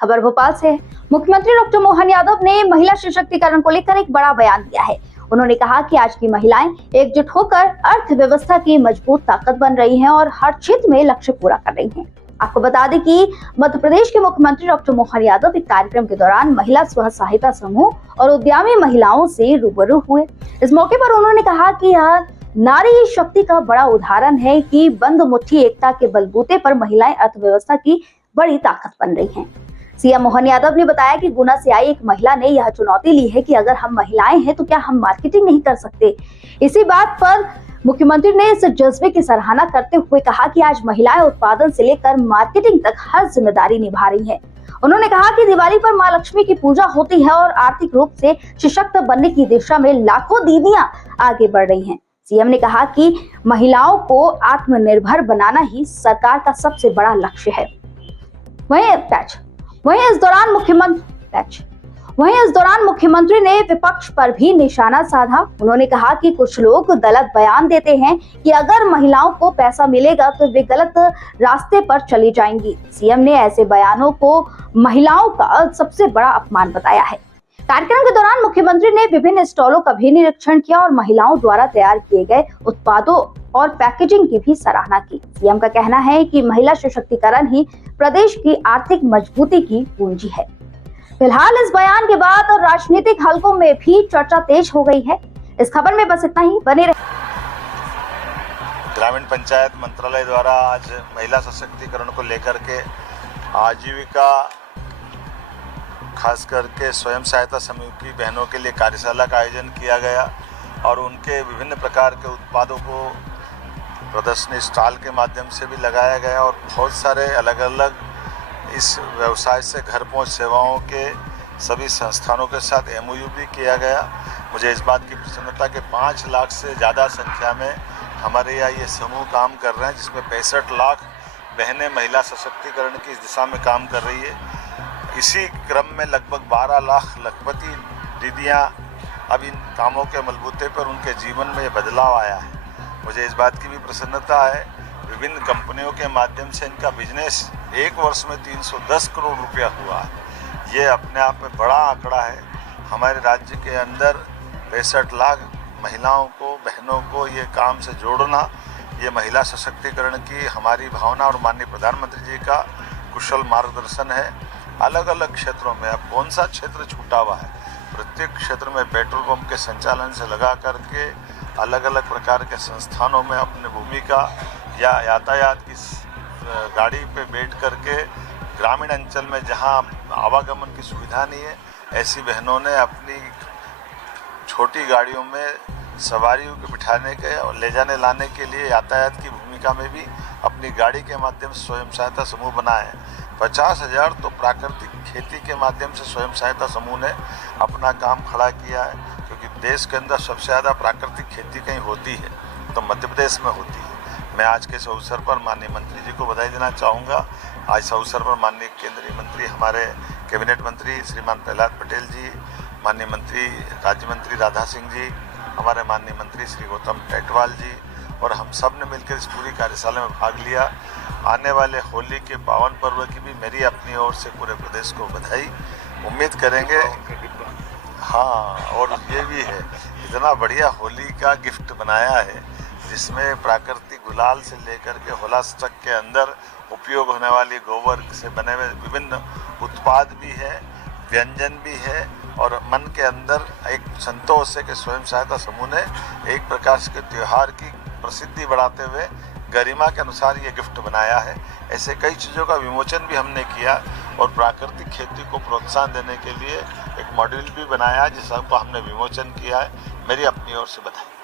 खबर भोपाल से है। मुख्यमंत्री डॉक्टर मोहन यादव ने महिला सशक्तिकरण को लेकर एक बड़ा बयान दिया है। उन्होंने कहा कि आज की महिलाएं एकजुट होकर अर्थव्यवस्था की मजबूत ताकत बन रही हैं और हर क्षेत्र में लक्ष्य पूरा कर रही हैं। आपको बता दें कि मध्य प्रदेश के मुख्यमंत्री डॉक्टर मोहन यादव एक कार्यक्रम के दौरान महिला स्व सहायता समूह और उद्यमी महिलाओं से रूबरू हुए। इस मौके पर उन्होंने कहा कि यह नारी शक्ति का बड़ा उदाहरण है कि बंद मुट्ठी एकता के बलबूते पर महिलाएं अर्थव्यवस्था की बड़ी ताकत बन रही हैं। सीएम मोहन यादव ने बताया कि गुना से आई एक महिला ने यह चुनौती ली है कि अगर हम महिलाएं हैं तो क्या हम मार्केटिंग नहीं कर सकते। इसी बात पर मुख्यमंत्री ने इस जज्बे की सराहना करते हुए कहा कि आज महिलाएं उत्पादन से लेकर मार्केटिंग तक हर जिम्मेदारी निभा रही हैं। उन्होंने कहा कि दिवाली पर मां लक्ष्मी की पूजा होती है और आर्थिक रूप से सशक्त बनने की दिशा में लाखों दीदियां आगे बढ़ रही हैं। सीएम ने कहा कि महिलाओं को आत्मनिर्भर बनाना ही सरकार का सबसे बड़ा लक्ष्य है। वहीं इस दौरान मुख्यमंत्री ने विपक्ष पर भी निशाना साधा। उन्होंने कहा कि कुछ लोग गलत बयान देते हैं कि अगर महिलाओं को पैसा मिलेगा तो वे गलत रास्ते पर चली जाएंगी। सीएम ने ऐसे बयानों को महिलाओं का सबसे बड़ा अपमान बताया है। कार्यक्रम के दौरान मुख्यमंत्री ने विभिन्न स्टॉलों का भी निरीक्षण किया और महिलाओं द्वारा तैयार किए गए उत्पादों और पैकेजिंग की भी सराहना की। सीएम का कहना है कि महिला सशक्तिकरण ही प्रदेश की आर्थिक मजबूती की पूंजी है। फिलहाल इस बयान के बाद राजनीतिक हलकों में भी चर्चा तेज हो गई है। इस खबर में बस इतना ही, बने रहे। ग्रामीण पंचायत मंत्रालय द्वारा आज महिला सशक्तिकरण को लेकर के आजीविका खास करके स्वयं सहायता समूह की बहनों के लिए कार्यशाला का आयोजन किया गया और उनके विभिन्न प्रकार के उत्पादों को प्रदर्शनी स्टॉल के माध्यम से भी लगाया गया और बहुत सारे अलग अलग इस व्यवसाय से घर पहुंच सेवाओं के सभी संस्थानों के साथ MOU भी किया गया। मुझे इस बात की प्रसन्नता कि 5 लाख से ज़्यादा संख्या में हमारे यहाँ ये समूह काम कर रहे हैं, जिसमें 65 लाख बहनें महिला सशक्तिकरण की इस दिशा में काम कर रही है। इसी क्रम में लगभग 12 लाख लखपति दीदियाँ अब इन कामों के बलबूते पर उनके जीवन में ये बदलाव आया है। मुझे इस बात की भी प्रसन्नता है, विभिन्न कंपनियों के माध्यम से इनका बिजनेस एक वर्ष में 310 करोड़ रुपया हुआ है। ये अपने आप में बड़ा आंकड़ा है। हमारे राज्य के अंदर 65 लाख महिलाओं को, बहनों को ये काम से जोड़ना, ये महिला सशक्तिकरण की हमारी भावना और माननीय प्रधानमंत्री जी का कुशल मार्गदर्शन है। अलग अलग क्षेत्रों में अब कौन सा क्षेत्र छूटा हुआ है, प्रत्येक क्षेत्र में पेट्रोल पंप के संचालन से लगा करके अलग अलग प्रकार के संस्थानों में अपनी भूमिका या यातायात की गाड़ी पे बैठ करके ग्रामीण अंचल में जहां आवागमन की सुविधा नहीं है, ऐसी बहनों ने अपनी छोटी गाड़ियों में सवारियों को बिठाने के और ले जाने लाने के लिए यातायात की भूमिका में भी अपनी गाड़ी के माध्यम से स्वयं सहायता समूह बनाए। 50,000 तो प्राकृतिक खेती के माध्यम से स्वयं सहायता समूह ने अपना काम खड़ा किया है, क्योंकि देश के अंदर सबसे ज़्यादा प्राकृतिक खेती कहीं होती है तो मध्य प्रदेश में होती है। मैं आज के इस अवसर पर माननीय मंत्री जी को बधाई देना चाहूँगा। आज इस अवसर पर माननीय केंद्रीय मंत्री, हमारे कैबिनेट मंत्री श्रीमान प्रहलाद पटेल जी, माननीय मंत्री राज्य मंत्री राधा सिंह जी, हमारे माननीय मंत्री श्री गौतम टेटवाल जी और हम सब ने मिलकर इस पूरी कार्यशाला में भाग लिया। आने वाले होली के पावन पर्व की भी मेरी अपनी ओर से पूरे प्रदेश को बधाई। उम्मीद करेंगे, हाँ, और ये भी है, इतना बढ़िया होली का गिफ्ट बनाया है जिसमें प्राकृतिक गुलाल से लेकर के होलाष्टक के अंदर उपयोग होने वाली गोबर से बने हुए विभिन्न उत्पाद भी है, व्यंजन भी है और मन के अंदर एक संतोष है कि स्वयं सहायता समूह ने एक प्रकार के त्यौहार की प्रसिद्धि बढ़ाते हुए गरिमा के अनुसार ये गिफ्ट बनाया है। ऐसे कई चीज़ों का विमोचन भी हमने किया और प्राकृतिक खेती को प्रोत्साहन देने के लिए एक मॉड्यूल भी बनाया जिसका हमने विमोचन किया है। मेरी अपनी ओर से बधाई।